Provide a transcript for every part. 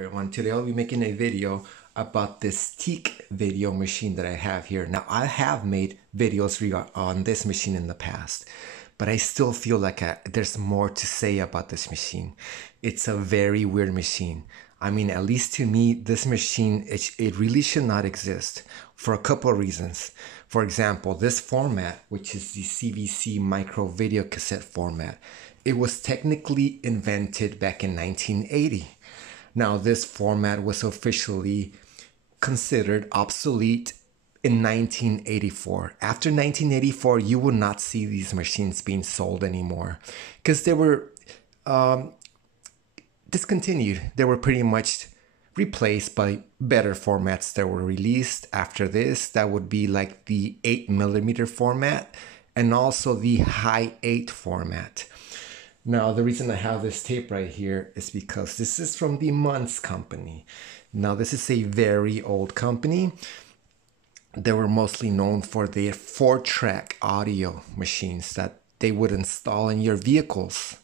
Everyone, today I'll be making a video about this Teac video machine that I have here. Now, I have made videos on this machine in the past, but I still feel like there's more to say about this machine. It's a very weird machine. I mean, at least to me, this machine, it really should not exist for a couple of reasons. For example, this format, which is the CVC Microvideo cassette format, it was technically invented back in 1980. Now, this format was officially considered obsolete in 1984. After 1984, you will not see these machines being sold anymore because they were discontinued. They were pretty much replaced by better formats that were released after this. That would be like the 8mm format and also the high 8 format. Now, the reason I have this tape right here is because this is from the Munz company. Now, this is a very old company. They were mostly known for their 4-track audio machines that they would install in your vehicles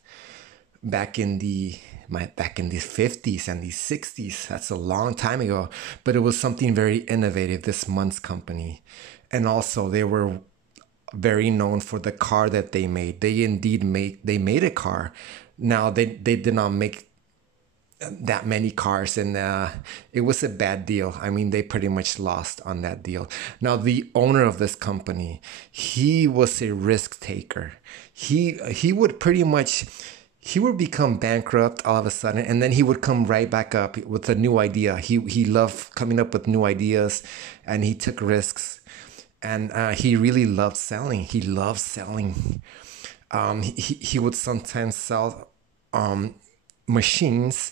back in the 50s and the 60s. That's a long time ago, but it was something very innovative, this Munz company. And also, they were very known for the car that they made. They made a car. Now they did not make that many cars, and it was a bad deal. I mean, they pretty much lost on that deal. Now, the owner of this company, he was a risk taker. He would become bankrupt all of a sudden, and then he would come right back up with a new idea. He loved coming up with new ideas, and he took risks. And he really loved selling. He loved selling. He would sometimes sell machines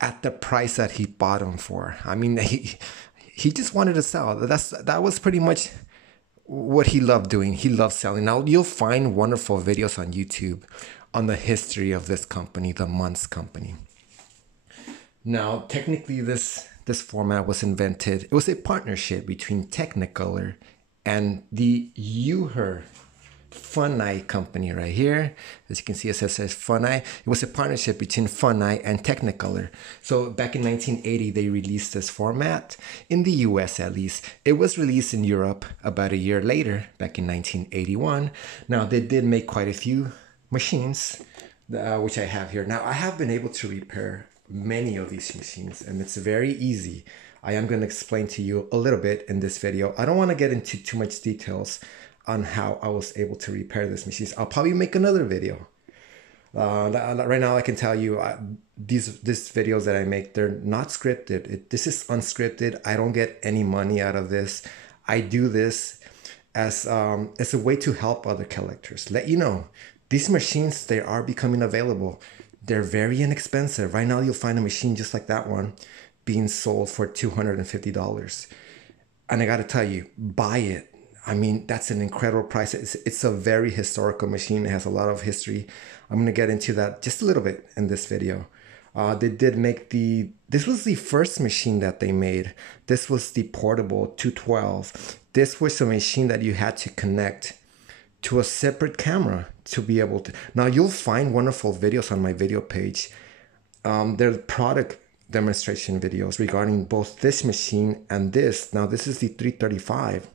at the price that he bought them for. I mean, he just wanted to sell. That was pretty much what he loved doing. He loved selling. Now, you'll find wonderful videos on YouTube on the history of this company, the Munz company. Now, technically, this format was invented. It was a partnership between Technicolor and the Funai company right here. As you can see, it says Funai. It was a partnership between Funai and Technicolor. So back in 1980, they released this format in the US, at least. It was released in Europe about a year later, back in 1981. Now, they did make quite a few machines, which I have here. Now, I have been able to repair many of these machines, and it's very easy. I am going to explain to you a little bit in this video. I don't want to get into too much details on how I was able to repair these machines. I'll probably make another video. Right now, I can tell you these videos that I make, they're not scripted. This is unscripted. I don't get any money out of this. I do this as a way to help other collectors. Let you know, these machines, they are becoming available. They're very inexpensive. Right now, you'll find a machine just like that one being sold for $250. And I got to tell you, buy it. I mean, that's an incredible price. It's a very historical machine. It has a lot of history. I'm going to get into that just a little bit in this video. They did make this was the first machine that they made. This was the portable 212. This was a machine that you had to connect to a separate camera to be able to. Now, you'll find wonderful videos on my video page. They're product demonstration videos regarding both this machine and this. Now, this is the 335.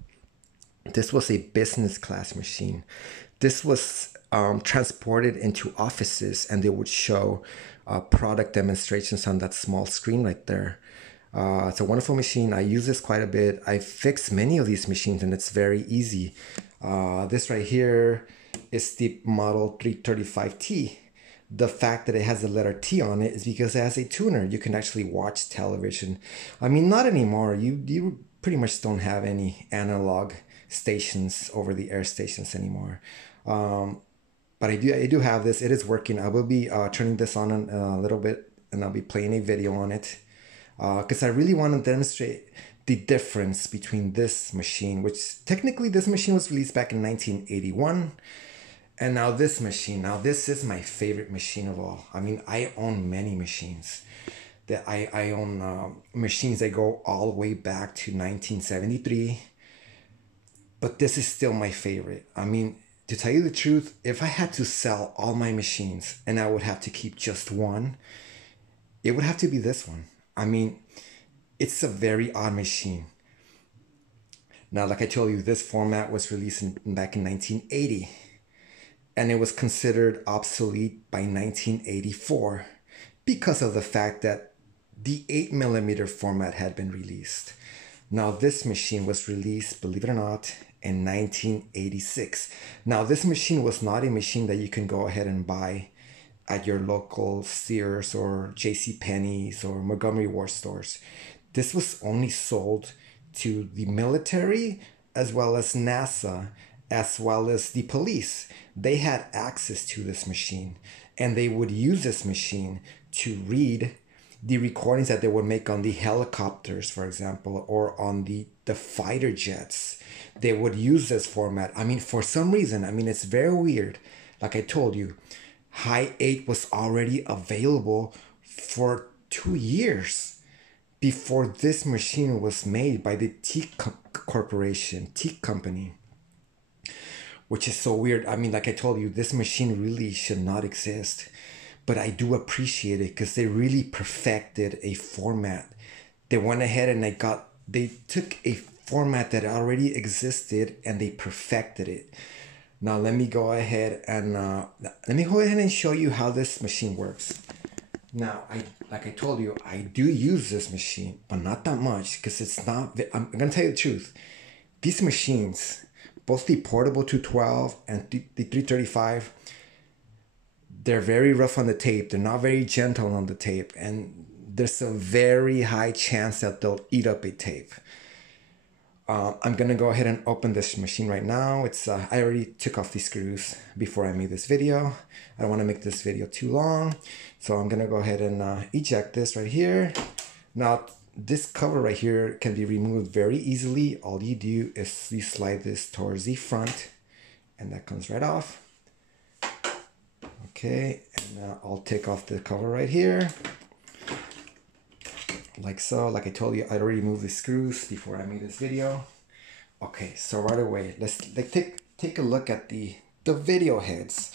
This was a business class machine. This was transported into offices, and they would show product demonstrations on that small screen right there. It's a wonderful machine. I use this quite a bit. I fix many of these machines, and it's very easy. This right here is the model 335T. The fact that it has the letter T on it is because it has a tuner. You can actually watch television. I mean, not anymore. You pretty much don't have any analog stations, over the air stations anymore. But I do have this. It is working. I will be turning this on in a little bit, and I'll be playing a video on it because I really want to demonstrate the difference between this machine, which technically this machine was released back in 1981. And now this machine, this is my favorite machine of all. I mean, I own many machines. I own machines that go all the way back to 1973. But this is still my favorite. I mean, to tell you the truth, if I had to sell all my machines and I would have to keep just one, it would have to be this one. I mean, it's a very odd machine. Now, like I told you, this format was released back in 1980, and it was considered obsolete by 1984 because of the fact that the 8mm format had been released. Now, this machine was released, believe it or not, in 1986. Now, this machine was not a machine that you can go ahead and buy at your local Sears or JCPenney's or Montgomery Ward stores. This was only sold to the military as well as NASA, as well as the police. They had access to this machine, and they would use this machine to read the recordings that they would make on the helicopters, for example, or on the fighter jets. They would use this format. I mean, for some reason, I mean, it's very weird. Like I told you, High 8 was already available for 2 years before this machine was made by the TEAC Corporation, TEAC company, which is so weird. I mean, like I told you, this machine really should not exist, but I do appreciate it because they really perfected a format. They went ahead and they took a format that already existed and they perfected it. Now let me go ahead and show you how this machine works. Now, like I told you, I do use this machine, but not that much because it's not. I'm gonna tell you the truth. These machines, both the portable 212 and the 335, they're very rough on the tape. They're not very gentle on the tape, and there's a very high chance that they'll eat up a tape. I'm gonna go ahead and open this machine right now. I already took off these screws before I made this video. I don't want to make this video too long, so I'm gonna go ahead and eject this right here. Now, this cover right here can be removed very easily. All you do is you slide this towards the front, and that comes right off. Okay, and I'll take off the cover right here. Like so. Like I told you, I already removed the screws before I made this video. Okay, so right away, let's take a look at the video heads.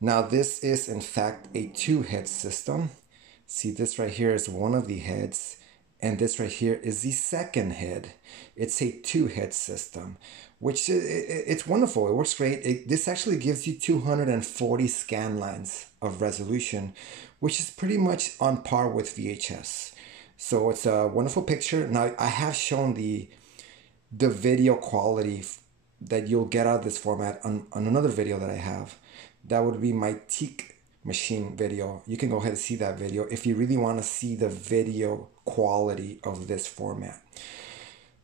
Now, this is in fact a 2-head system. See, this right here is one of the heads, and this right here is the second head. It's a 2-head system, which it's wonderful. It works great. This actually gives you 240 scan lines of resolution, which is pretty much on par with VHS. So it's a wonderful picture. Now, I have shown the video quality that you'll get out of this format on another video that I have. That would be my TEAC machine video. You can go ahead and see that video if you really want to see the video quality of this format.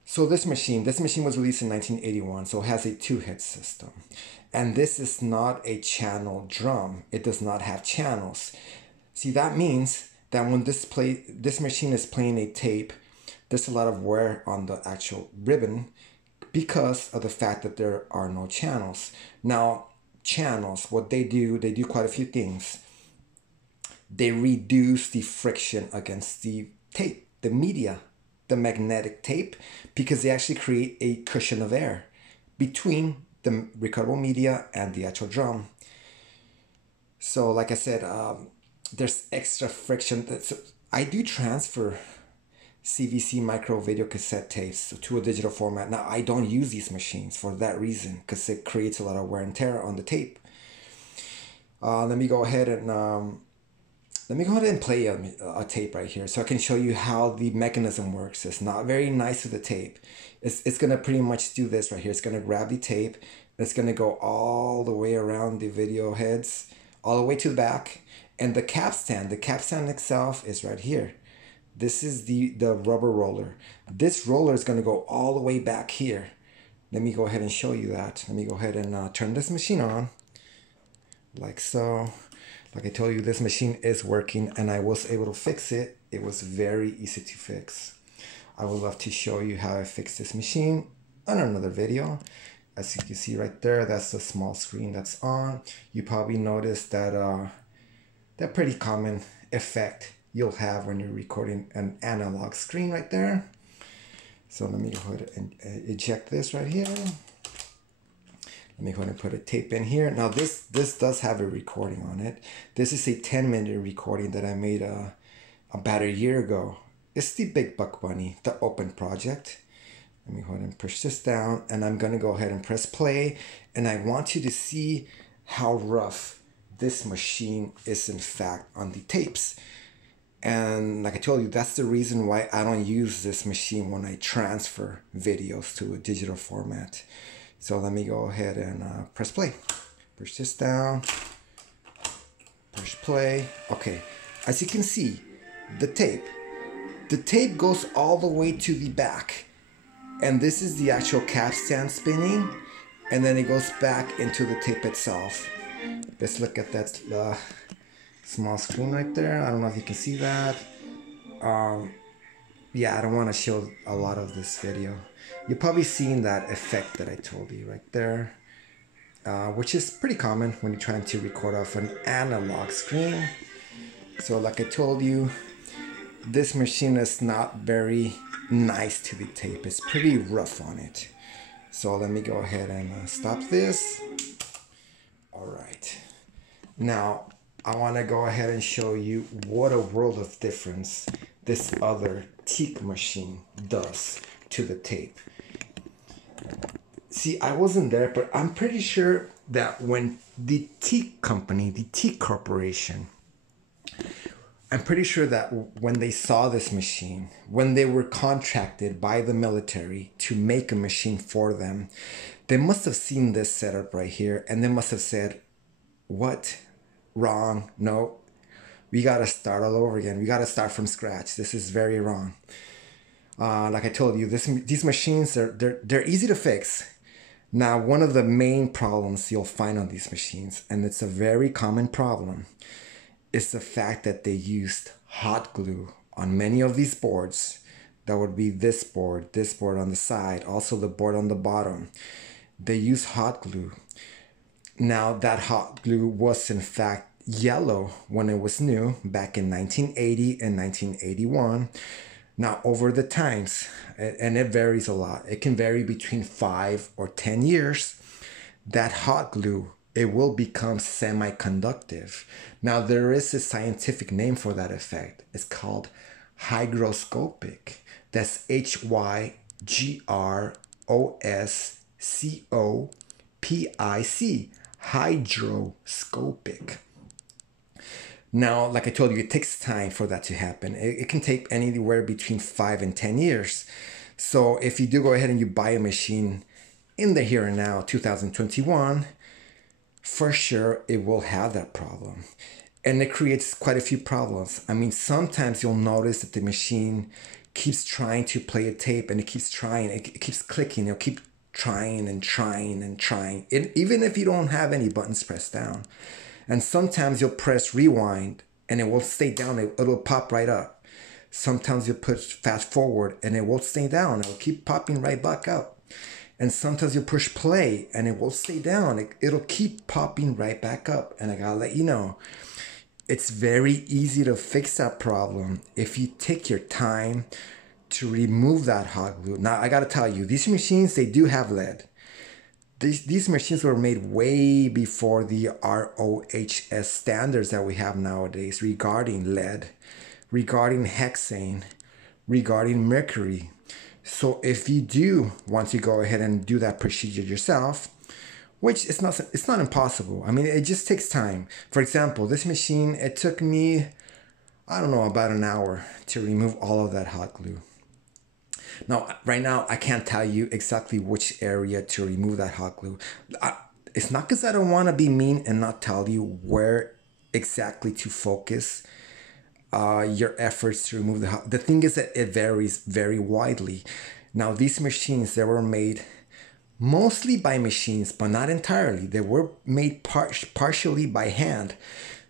So this machine was released in 1981, so it has a 2-head system. And this is not a channel drum. It does not have channels. See, that means that when this machine is playing a tape, there's a lot of wear on the actual ribbon because of the fact that there are no channels. Now, channels, what they do quite a few things. They reduce the friction against the tape, the media, the magnetic tape, because they actually create a cushion of air between the recordable media and the actual drum. So like I said, there's extra friction. I do transfer CVC Microvideo cassette tapes to a digital format. Now, I don't use these machines for that reason because it creates a lot of wear and tear on the tape. Let me go ahead and play a tape right here so I can show you how the mechanism works. It's not very nice with the tape. It's gonna pretty much do this right here. It's gonna grab the tape. It's gonna go all the way around the video heads, all the way to the back. And the capstan itself is right here. This is the rubber roller. This roller is going to go all the way back here. Let me go ahead and show you that. Let me go ahead and turn this machine on. Like so. Like I told you, this machine is working and I was able to fix it. It was very easy to fix. I would love to show you how I fixed this machine on another video. As you can see right there, that's the small screen that's on. You probably noticed that that pretty common effect you'll have when you're recording an analog screen right there. So let me go ahead and eject this right here. Let me go ahead and put a tape in here. Now this does have a recording on it. This is a 10-minute recording that I made about a year ago. is the Big Buck Bunny, the open project. Let me go ahead and push this down, and I'm gonna go ahead and press play, and I want you to see how rough this machine is in fact on the tapes. And like I told you, that's the reason why I don't use this machine when I transfer videos to a digital format. So let me go ahead and press play. Push this down, push play. Okay, as you can see, the tape goes all the way to the back. And this is the actual capstan spinning, and then it goes back into the tape itself. Let's look at that small screen right there. I don't know if you can see that. Yeah, I don't want to show a lot of this video. You're probably seeing that effect that I told you right there, which is pretty common when you're trying to record off an analog screen. So like I told you, this machine is not very nice to the tape. It's pretty rough on it. So let me go ahead and stop this. All right. Now I want to go ahead and show you what a world of difference this other TEAC machine does to the tape. See, I wasn't there, but I'm pretty sure that when the TEAC company, the TEAC Corporation, I'm pretty sure that when they saw this machine, when they were contracted by the military to make a machine for them, they must have seen this setup right here, and they must have said, what? Wrong. No, we got to start all over again. We got to start from scratch. This is very wrong. Like I told you, these machines, they're easy to fix. Now, one of the main problems you'll find on these machines, and it's a very common problem, is the fact that they used hot glue on many of these boards. That would be this board on the side, also the board on the bottom. They use hot glue. Now that hot glue was in fact yellow when it was new back in 1980 and 1981. Now over the times, and it varies a lot, it can vary between 5 or 10 years, that hot glue, it will become semi-conductive. Now there is a scientific name for that effect. It's called hygroscopic. That's Hygroscopic, hydroscopic. Now, like I told you, it takes time for that to happen. It can take anywhere between 5 and 10 years. So if you do go ahead and you buy a machine in the here and now, 2021, for sure it will have that problem. And it creates quite a few problems. I mean, sometimes you'll notice that the machine keeps trying to play a tape, and it keeps trying, it keeps clicking, it'll keep trying and trying and trying, even if you don't have any buttons pressed down. And sometimes you'll press rewind and it will stay down, it'll pop right up. Sometimes you'll push fast forward and it won't stay down, it'll keep popping right back up. And sometimes you'll push play and it won't stay down, it'll keep popping right back up. And I gotta let you know, it's very easy to fix that problem if you take your time to remove that hot glue. Now, I gotta tell you, these machines, they do have lead. These machines were made way before the RoHS standards that we have nowadays regarding lead, regarding hexane, regarding mercury. So if you do want to go ahead and do that procedure yourself, which it's not impossible. I mean, it just takes time. For example, this machine, it took me, I don't know, about an hour to remove all of that hot glue. Now, right now, I can't tell you exactly which area to remove that hot glue. It's not because I don't want to be mean and not tell you where exactly to focus your efforts to remove the hot. The thing is that it varies very widely. Now, these machines, they were made mostly by machines, but not entirely. They were made partially by hand.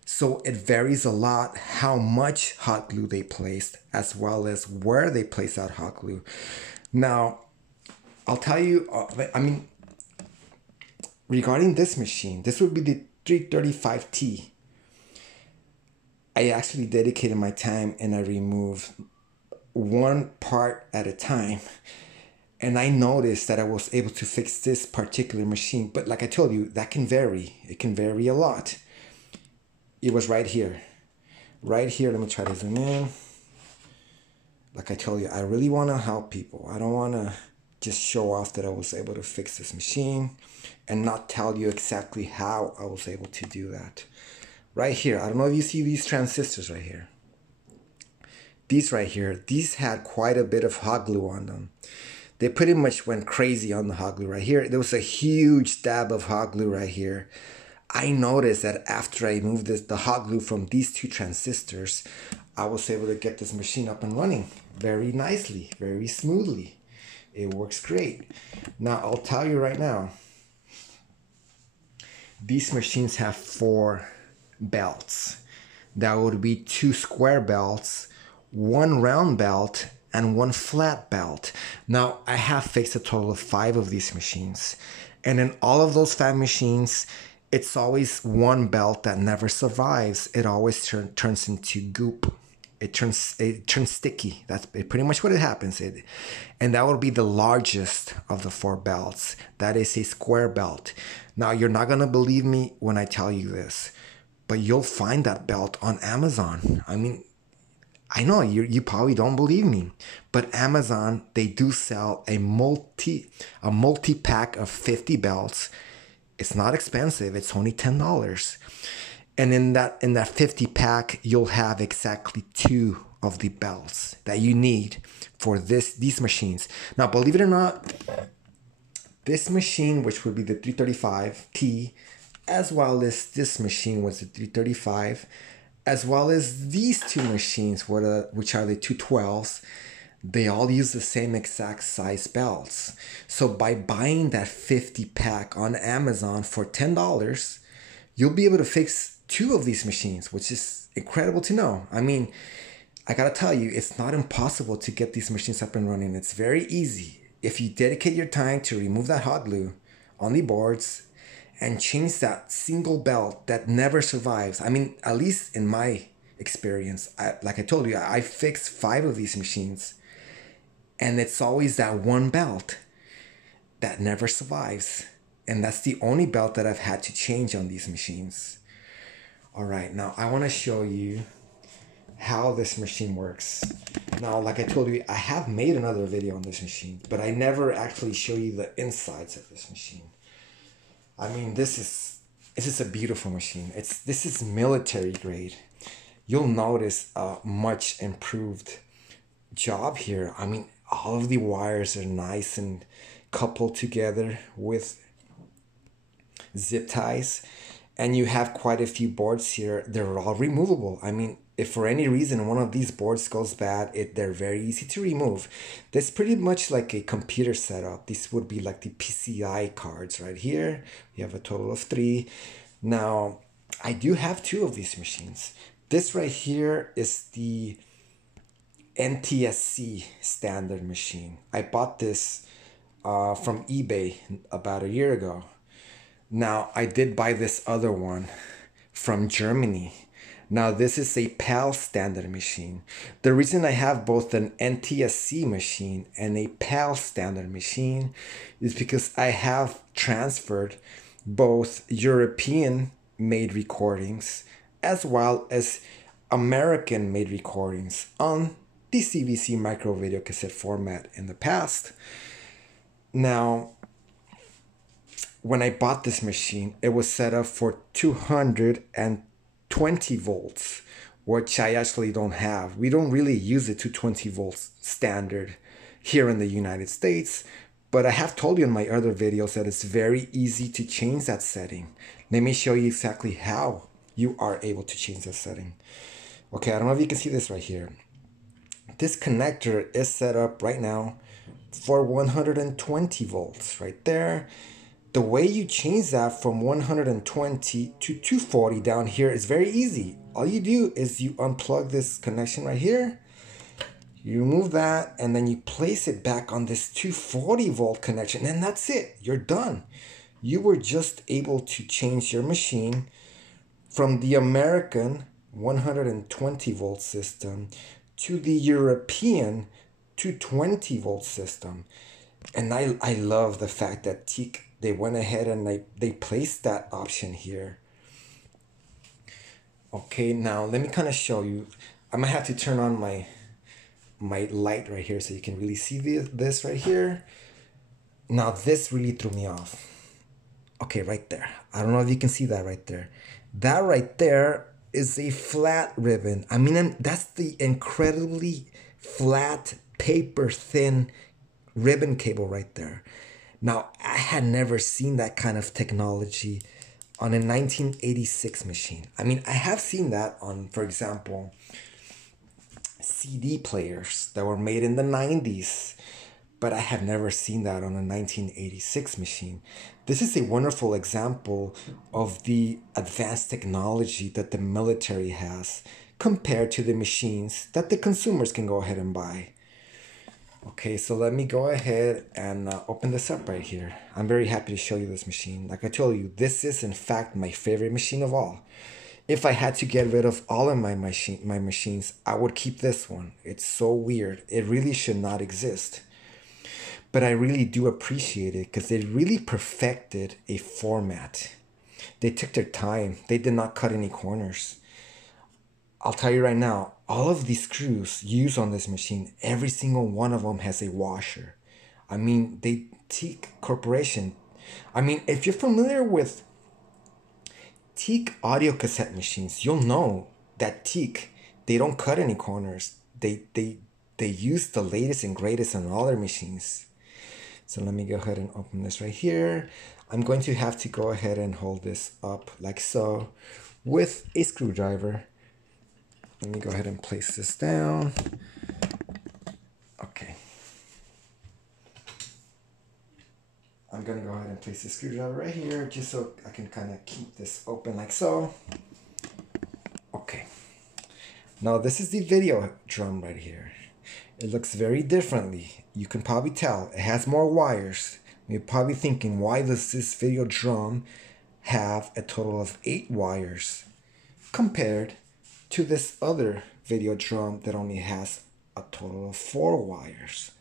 So it varies a lot how much hot glue they placed, as well as where they placed that hot glue. Now, I'll tell you, regarding this machine, this would be the 335T. I actually dedicated my time and I removed one part at a time. And I noticed that I was able to fix this particular machine. But like I told you, that can vary. It can vary a lot. It was right here. Right here, let me try to zoom in. like I told you, I really want to help people. I don't want to just show off that I was able to fix this machine and not tell you exactly how I was able to do that. Right here, I don't know if you see these transistors right here. These right here, these had quite a bit of hot glue on them. They pretty much went crazy on the hot glue right here. There was a huge dab of hot glue right here. I noticed that after I moved the hot glue from these two transistors, I was able to get this machine up and running very nicely, very smoothly. It works great. Now, I'll tell you right now, these machines have 4 belts. That would be 2 square belts, 1 round belt, and 1 flat belt. Now, I have fixed a total of 5 of these machines. And in all of those 5 machines, it's always 1 belt that never survives. It always turns into goop. It turns sticky. That's pretty much what it happens. And that would be the largest of the 4 belts. That is a square belt. Now, you're not going to believe me when I tell you this, but you'll find that belt on Amazon. I mean, I know you probably don't believe me, but Amazon, they do sell a multi-pack of 50 belts. It's not expensive. It's only $10. And in that 50 pack, you'll have exactly 2 of the belts that you need for these machines. Now, believe it or not, this machine, which would be the 335T, as well as this machine was the 335, as well as these 2 machines, which are the 212s, they all use the same exact size belts. So by buying that 50 pack on Amazon for $10, you'll be able to fix 2 of these machines, which is incredible to know. I mean, I gotta tell you, it's not impossible to get these machines up and running. It's very easy. If you dedicate your time to remove that hot glue on the boards and change that single belt that never survives. I mean, at least in my experience, like I told you, I fixed 5 of these machines, and it's always that 1 belt that never survives. And that's the only belt that I've had to change on these machines. All right, now I want to show you how this machine works. Now, like I told you, I have made another video on this machine, but I never actually show you the insides of this machine. I mean, this is a beautiful machine. This is military grade. You'll notice a much improved job here. I mean, all of the wires are nice and coupled together with zip ties, and you have quite a few boards here. They're all removable. I mean, if for any reason one of these boards goes bad, they're very easy to remove. That's pretty much like a computer setup. This would be like the PCI cards right here. We have a total of 3. Now, I do have 2 of these machines. This right here is the NTSC standard machine. I bought this from eBay about a year ago. Now, I did buy this other one from Germany. Now, this is a PAL standard machine. The reason I have both an NTSC machine and a PAL standard machine is because I have transferred both European-made recordings as well as American-made recordings on the CVC Microvideo cassette format in the past. Now, when I bought this machine, it was set up for 220 volts, which I actually don't have. We don't really use the 220 volts standard here in the United States, but I have told you in my other videos that it's very easy to change that setting. Let me show you exactly how you are able to change that setting. Okay, I don't know if you can see this right here. This connector is set up right now for 120 volts right there. The way you change that from 120 to 240 down here is very easy. All you do is you unplug this connection right here, you remove that, and then you place it back on this 240 volt connection, and that's it. You're done. You were just able to change your machine from the American 120 volt system to the European 220 volt system. And I love the fact that TEAC, they went ahead and they placed that option here. Okay, now let me kind of show you. I'm gonna have to turn on my my light right here so you can really see this right here. Now this really threw me off. Okay, right there. I don't know if you can see that right there. That right there is a flat ribbon. I mean, that's the incredibly flat, paper thin ribbon cable right there. Now, I had never seen that kind of technology on a 1986 machine. I mean, I have seen that on, for example, CD players that were made in the 90s, but I have never seen that on a 1986 machine. This is a wonderful example of the advanced technology that the military has compared to the machines that the consumers can go ahead and buy. Okay, so let me go ahead and open this up right here. I'm very happy to show you this machine. Like I told you, this is in fact my favorite machine of all. If I had to get rid of all of my machines, I would keep this one. It's so weird. It really should not exist. But I really do appreciate it because they really perfected a format. They took their time. They did not cut any corners. I'll tell you right now, all of these screws used on this machine, every single one of them has a washer. I mean, TEAC Corporation. I mean, if you're familiar with TEAC audio cassette machines, you'll know that TEAC, they don't cut any corners. They use the latest and greatest on all their machines. So let me go ahead and open this right here. I'm going to have to go ahead and hold this up like so with a screwdriver. Let me go ahead and place this down. Okay. I'm going to go ahead and place the screwdriver right here just so I can kind of keep this open like so. Okay. Now this is the video drum right here. It looks very differently. You can probably tell it has more wires. You're probably thinking, why does this video drum have a total of 8 wires compared to this other video drum that only has a total of 4 wires?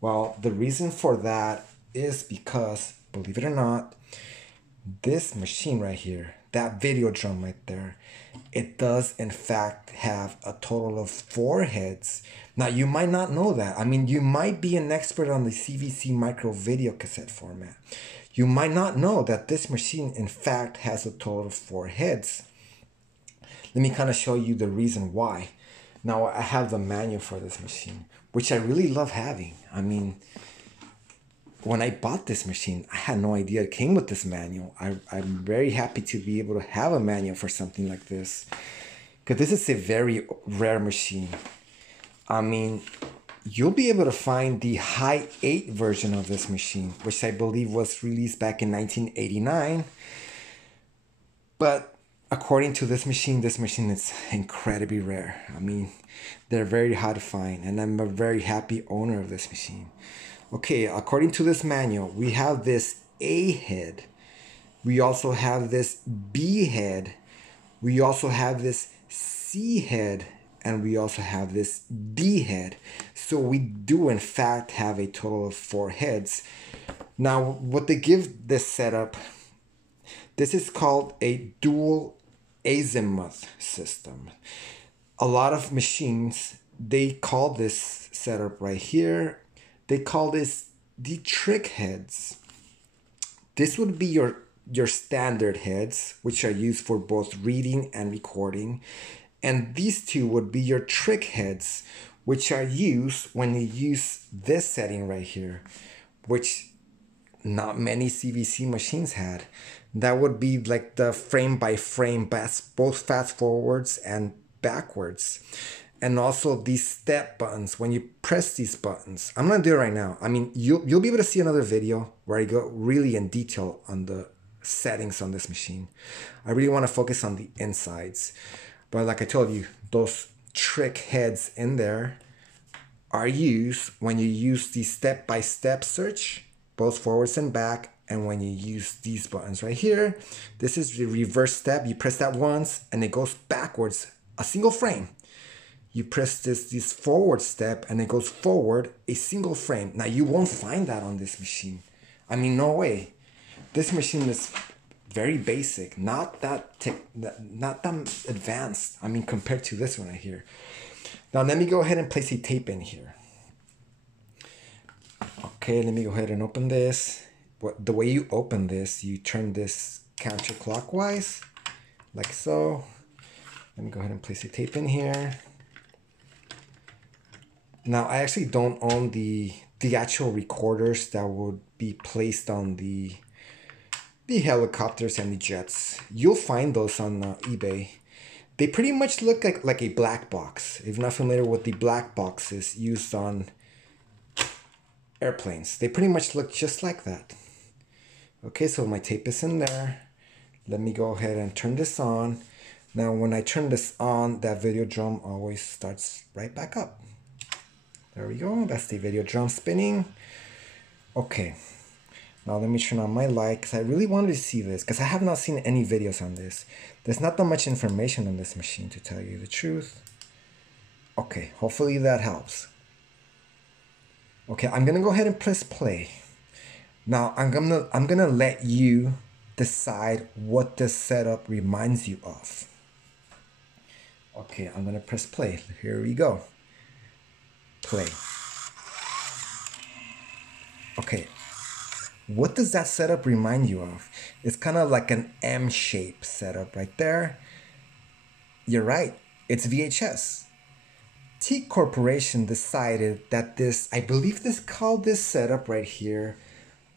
Well, the reason for that is because, believe it or not, this machine right here, that video drum right there, it does in fact have a total of 4 heads. Now you might not know that. I mean, you might be an expert on the CVC Microvideo cassette format. You might not know that this machine in fact has a total of 4 heads. Let me kind of show you the reason why. Now I have the manual for this machine, which I really love having. I mean, when I bought this machine, I had no idea it came with this manual. I'm very happy to be able to have a manual for something like this, because this is a very rare machine. I mean, you'll be able to find the high 8 version of this machine, which I believe was released back in 1989. But according to this machine is incredibly rare. I mean, they're very hard to find, and I'm a very happy owner of this machine. Okay, according to this manual, we have this A head. We also have this B head. We also have this C head. And we also have this D head. So we do in fact have a total of 4 heads. Now, what they give this setup, this is called a dual azimuth system. A lot of machines, they call this setup right here, they call this the trick heads. This would be your standard heads, which are used for both reading and recording. And these two would be your trick heads, which are used when you use this setting right here, which not many CVC machines had. That would be like the frame by frame, both fast forwards and backwards. And also these step buttons, when you press these buttons, I'm gonna do it right now. I mean, you'll be able to see another video where I go really in detail on the settings on this machine. I really wanna focus on the insides. But like I told you, those trick heads in there are used when you use the step-by-step search, both forwards and back. And when you use these buttons right here, this is the reverse step. You press that once and it goes backwards, a single frame. You press this forward step and it goes forward, a single frame. Now you won't find that on this machine. I mean, no way. This machine is very basic, not that advanced. I mean, compared to this one right here. Now let me go ahead and place a tape in here. Okay, let me go ahead and open this. The way you open this, you turn this counterclockwise, like so. Let me go ahead and place a tape in here. Now, I actually don't own the actual recorders that would be placed on the helicopters and the jets. You'll find those on eBay. They pretty much look like a black box. If you're not familiar with the black boxes used on airplanes, they pretty much look just like that. Okay, so my tape is in there. Let me go ahead and turn this on. Now, when I turn this on, that video drum always starts right back up. There we go. That's the video drum spinning. Okay. Now let me turn on my light because I really wanted to see this because I have not seen any videos on this. There's not that much information on this machine, to tell you the truth. Okay, hopefully that helps. Okay, I'm gonna go ahead and press play. Now I'm gonna let you decide what this setup reminds you of. Okay, I'm gonna press play. Here we go. Play. Okay. What does that setup remind you of? It's kind of like an M-shaped setup right there. You're right, it's VHS. TEAC Corporation decided that this, I believe this called this setup right here,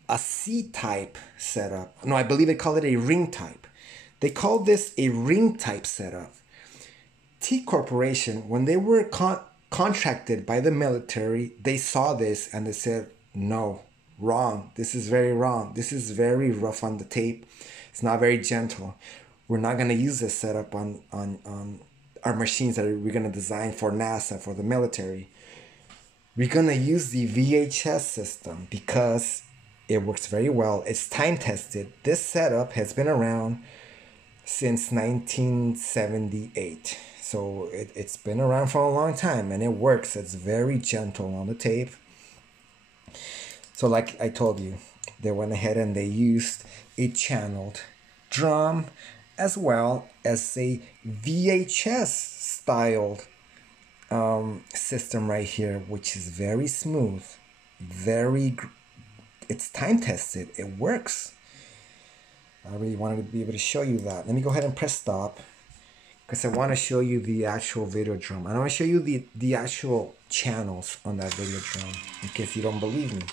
a C-type setup. No, I believe they call it a ring type. They called this a ring type setup. TEAC Corporation, when they were contracted by the military, they saw this and they said, no. Wrong. This is very wrong. This is very rough on the tape. It's not very gentle. We're not going to use this setup on our machines that we're going to design for NASA, for the military. We're going to use the VHS system because it works very well. It's time tested. This setup has been around since 1978. So it's been around for a long time and it works. It's very gentle on the tape. So like I told you, they went ahead and they used a channeled drum as well as a VHS styled system right here, which is very smooth, it's time tested, it works. I really wanted to be able to show you that. Let me go ahead and press stop because I want to show you the actual video drum. I want to show you the actual channels on that video drum in case you don't believe me.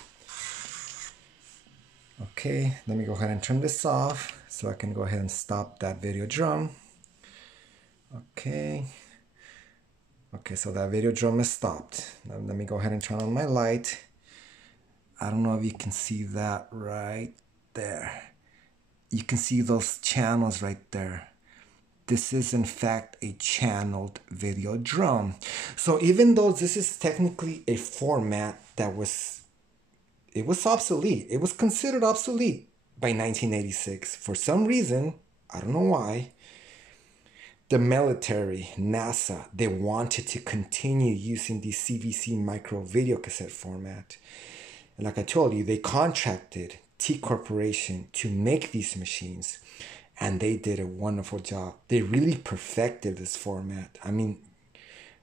Okay, let me go ahead and turn this off so I can go ahead and stop that video drum. Okay, so that video drum is stopped. Now let me go ahead and turn on my light. I don't know if you can see that right there. You can see those channels right there. This is in fact a channeled video drum. So even though this is technically a format that was obsolete. It was considered obsolete by 1986. For some reason, I don't know why, the military, NASA, they wanted to continue using the CVC Microvideo cassette format. And like I told you, they contracted TEAC Corporation to make these machines. And they did a wonderful job. They really perfected this format. I mean,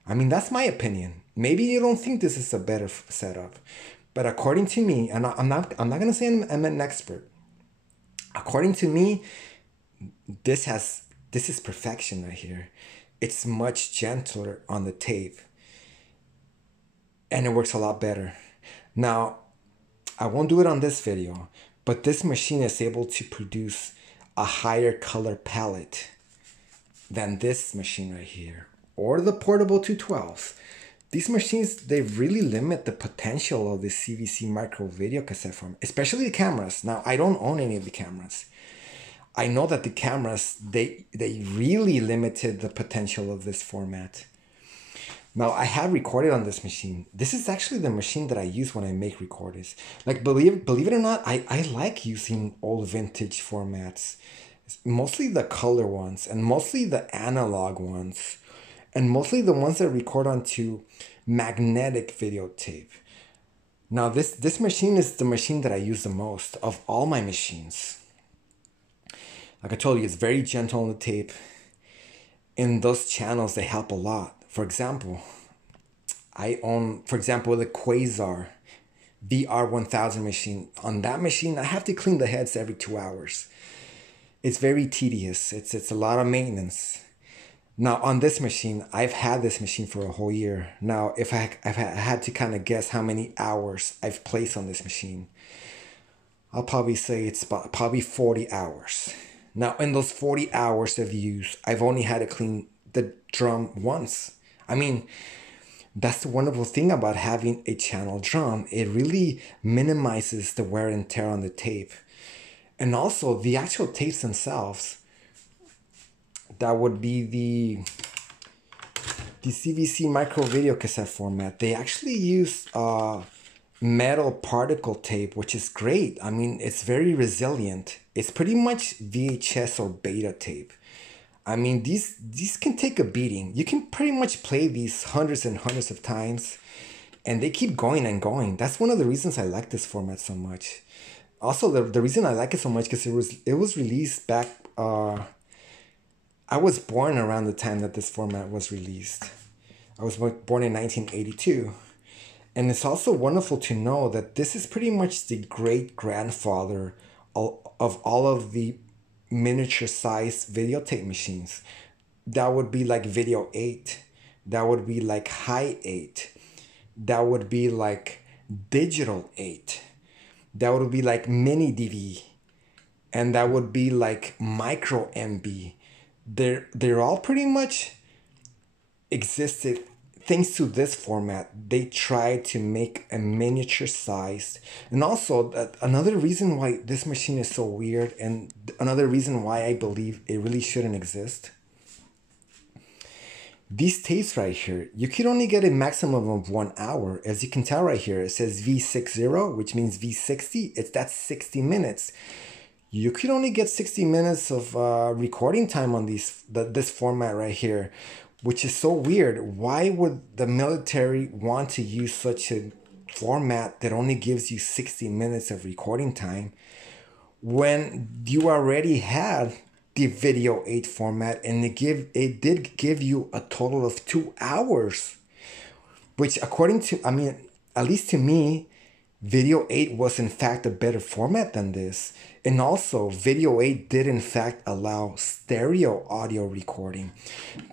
that's my opinion. Maybe you don't think this is a better setup. But according to me, and I'm not gonna say I'm an expert. According to me, this is perfection right here. It's much gentler on the tape, and it works a lot better. Now, I won't do it on this video, but this machine is able to produce a higher color palette than this machine right here, or the portable 212s. These machines, they really limit the potential of the CVC Microvideo cassette format, especially the cameras. Now, I don't own any of the cameras. I know that the cameras, they really limited the potential of this format. Now, I have recorded on this machine. This is actually the machine that I use when I make recordings. Like, believe it or not, I like using old vintage formats. Mostly the color ones and mostly the analog ones. And mostly the ones that record onto magnetic videotape. Now, this machine is the machine that I use the most of all my machines. Like I told you, it's very gentle on the tape. And those channels, they help a lot. For example, I own, for example, the Quasar VR1000 machine. On that machine, I have to clean the heads every 2 hours. It's very tedious. It's a lot of maintenance. Now on this machine, I've had this machine for a whole year. Now, if I've had to kind of guess how many hours I've placed on this machine, I'll probably say it's probably 40 hours. Now, in those 40 hours of use, I've only had to clean the drum once. I mean, that's the wonderful thing about having a channel drum. It really minimizes the wear and tear on the tape. And also, the actual tapes themselves, that would be the CVC Microvideo cassette format. They actually use metal particle tape, which is great. I mean, it's very resilient. It's pretty much VHS or beta tape. I mean, these can take a beating. You can pretty much play these hundreds and hundreds of times, and they keep going and going. That's one of the reasons I like this format so much. Also, the reason I like it so much because it was released back. I was born around the time that this format was released. I was born in 1982. And it's also wonderful to know that this is pretty much the great-grandfather of all of the miniature-sized videotape machines. That would be like Video 8. That would be like High 8. That would be like Digital 8. That would be like Mini DV. And that would be like Micro MB. They're all pretty much existed thanks to this format. They tried to make a miniature sized, and also another reason why this machine is so weird, and another reason why I believe it really shouldn't exist. These tapes right here, you could only get a maximum of 1 hour. As you can tell right here, it says V60, which means V60. That's 60 minutes. You could only get 60 minutes of recording time on this format right here, which is so weird. Why would the military want to use such a format that only gives you 60 minutes of recording time when you already had the Video 8 format, and it did give you a total of 2 hours, which according to, I mean, at least to me, Video 8 was in fact a better format than this. And also, Video 8 did in fact allow stereo audio recording.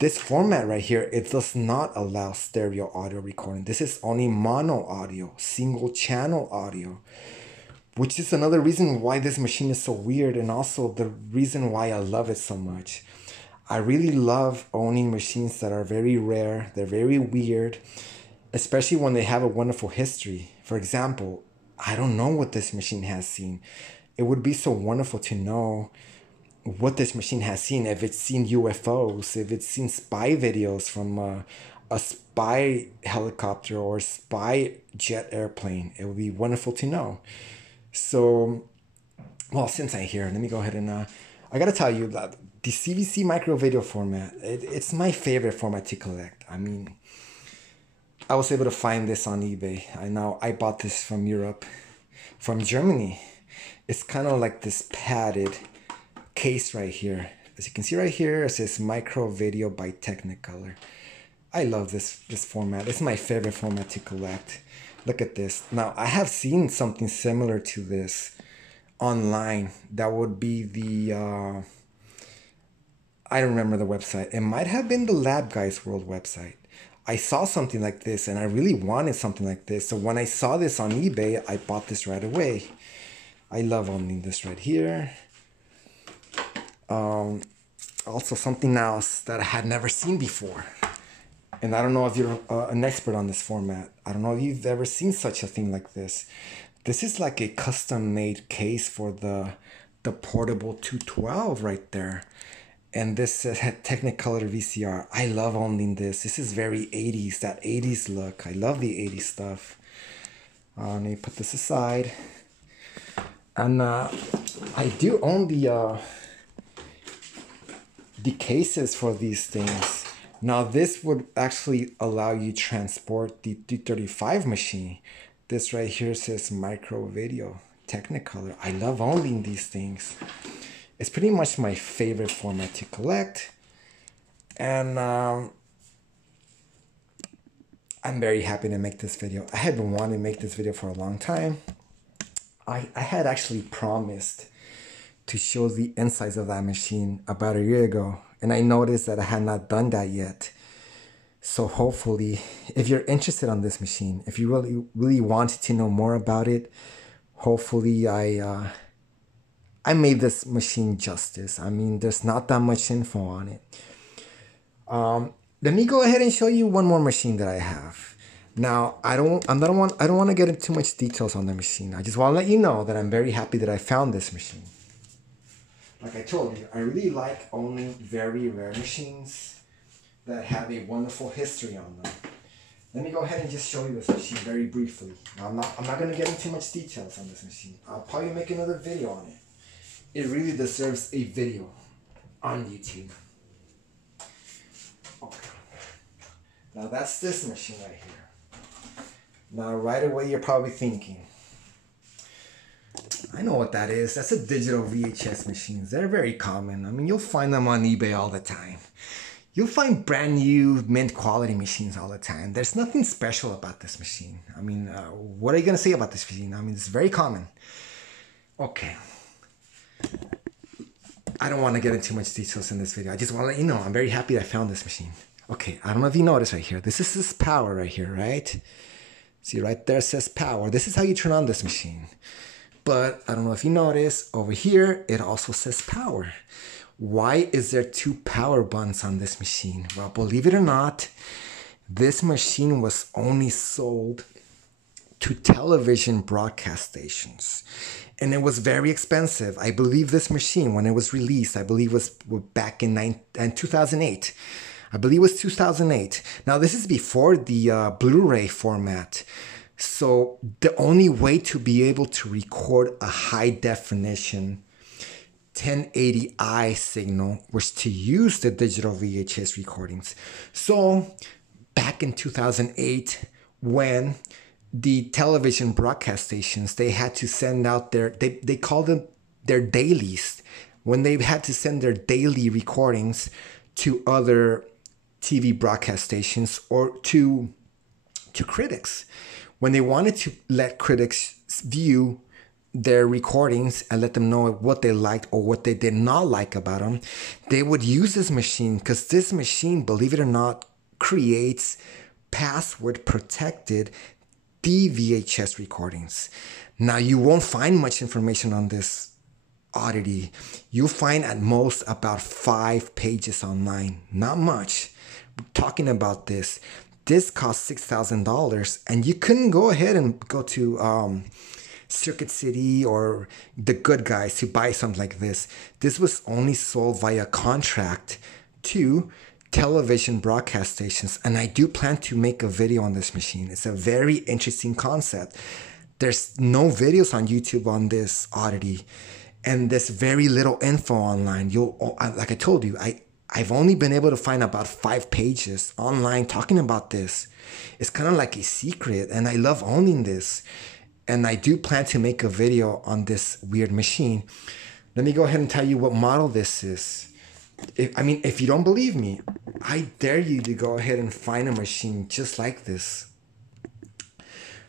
This format right here, it does not allow stereo audio recording. This is only mono audio, single channel audio, which is another reason why this machine is so weird, and also the reason why I love it so much. I really love owning machines that are very rare, they're very weird, especially when they have a wonderful history. For example, I don't know what this machine has seen. It would be so wonderful to know what this machine has seen, if it's seen UFOs, if it's seen spy videos from a spy helicopter or spy jet airplane. It would be wonderful to know. So, well, since I'm here, let me go ahead and I gotta tell you that the CVC Microvideo format, it's my favorite format to collect. I mean, I was able to find this on eBay. I bought this from Europe, from Germany. It's kind of like this padded case right here. As you can see right here, it says Microvideo by Technicolor. I love this format. It's my favorite format to collect. Look at this. Now, I have seen something similar to this online. That would be the, I don't remember the website. It might have been the Lab Guys World website. I saw something like this and I really wanted something like this. So when I saw this on eBay, I bought this right away. I love owning this right here. Also something else that I had never seen before. And I don't know if you're an expert on this format. I don't know if you've ever seen such a thing like this. This is like a custom-made case for the portable 212 right there. And this Technicolor VCR. I love owning this. This is very 80s, that 80s look. I love the 80s stuff. Let me put this aside. And I do own the cases for these things. Now this would actually allow you to transport the 235 machine. This right here says Microvideo Technicolor. I love owning these things. It's pretty much my favorite format to collect. And I'm very happy to make this video. I had been wanting to make this video for a long time. I had actually promised to show the insides of that machine about a year ago, and I noticed that I had not done that yet. So hopefully, if you're interested on this machine, if you really wanted to know more about it, hopefully I made this machine justice. I mean, there's not that much info on it. Let me go ahead and show you one more machine that I have. Now, I don't want to get into too much details on the machine. I just want to let you know that I'm very happy that I found this machine. Like I told you, I really like owning very rare machines that have a wonderful history on them. Let me go ahead and just show you this machine very briefly. Now, I'm not going to get into much details on this machine. I'll probably make another video on it. It really deserves a video on YouTube. Okay. Now that's this machine right here. Now right away you're probably thinking, I know what that is. That's a digital VHS machines. They're very common. I mean, you'll find them on eBay all the time. You'll find brand new mint quality machines all the time. There's nothing special about this machine. I mean, what are you going to say about this machine? I mean, it's very common. Okay. I don't want to get into too much details in this video. I just want to let you know I'm very happy I found this machine. Okay, I don't know if you noticed right here. This is this power right here, right? See right there, it says power. This is how you turn on this machine. But I don't know if you notice, over here, it also says power. Why is there two power buttons on this machine? Well, believe it or not, this machine was only sold to television broadcast stations. And it was very expensive. I believe this machine, when it was released, I believe was back in 2008. I believe it was 2008. Now, this is before the Blu-ray format. So the only way to be able to record a high definition 1080i signal was to use the digital VHS recordings. So back in 2008, when the television broadcast stations, they had to send out they called them their dailies. When they had to send their daily recordings to other TV broadcast stations or to critics. When they wanted to let critics view their recordings and let them know what they liked or what they did not like about them, they would use this machine because this machine, believe it or not, creates password protected DVHS recordings. Now, you won't find much information on this oddity. You'll find at most about 5 pages online, not much. We're talking about this. This cost $6,000, and you couldn't go ahead and go to Circuit City or The Good Guys to buy something like this. This was only sold via contract to television broadcast stations, and I do plan to make a video on this machine. It's a very interesting concept. There's no videos on YouTube on this oddity, and there's very little info online. Like I told you, I've only been able to find about 5 pages online talking about this. It's kind of like a secret, and I love owning this. And I do plan to make a video on this weird machine. Let me go ahead and tell you what model this is. If you don't believe me, I dare you to go ahead and find a machine just like this.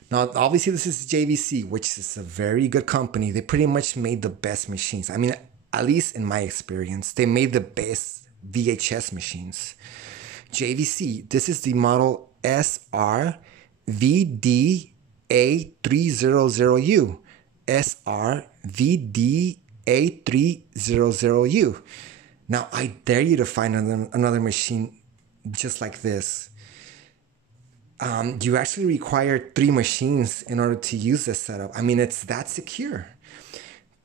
Now, obviously, this is JVC, which is a very good company. They pretty much made the best machines. I mean, at least in my experience, they made the best VHS machines. JVC, this is the model SR-VDA300U. SR-VDA300U. Now, I dare you to find another machine just like this. You actually require 3 machines in order to use this setup. I mean, it's that secure.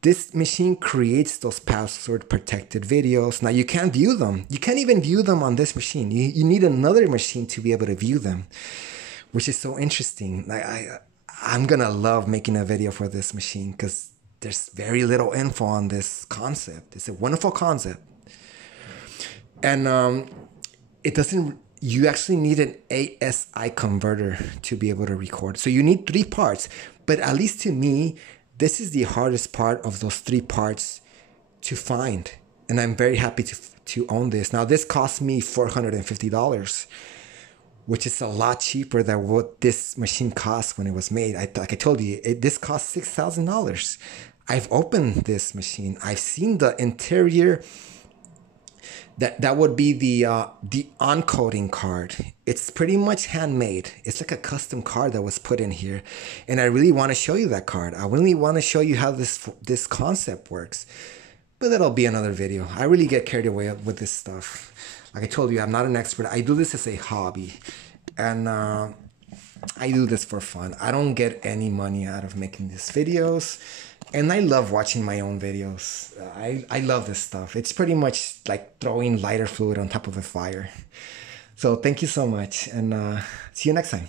This machine creates those password protected videos. Now, you can't view them. You can't even view them on this machine. You need another machine to be able to view them, which is so interesting. I'm going to love making a video for this machine because there's very little info on this concept. It's a wonderful concept. And you actually need an ASI converter to be able to record. So you need 3 parts, but at least to me, this is the hardest part of those 3 parts to find. And I'm very happy to own this. Now, this cost me $450. which is a lot cheaper than what this machine cost when it was made. Like I told you, this cost $6,000. I've opened this machine. I've seen the interior. That would be the encoding card. It's pretty much handmade. It's like a custom card that was put in here, and I really want to show you that card. I really want to show you how this concept works, but that'll be another video. I really get carried away with this stuff. Like I told you, I'm not an expert. I do this as a hobby, and I do this for fun. I don't get any money out of making these videos. And I love watching my own videos. I love this stuff. It's pretty much like throwing lighter fluid on top of a fire. So thank you so much, and see you next time.